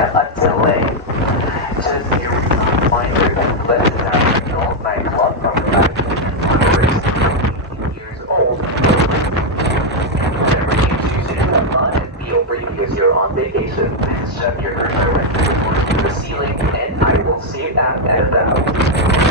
a delay. Just a reminder that Let's Not Signal nightclub from about years old. Whatever you choose to do, have fun and feel free because you're on vacation. Shut your directly to the ceiling, and I will see you out and out.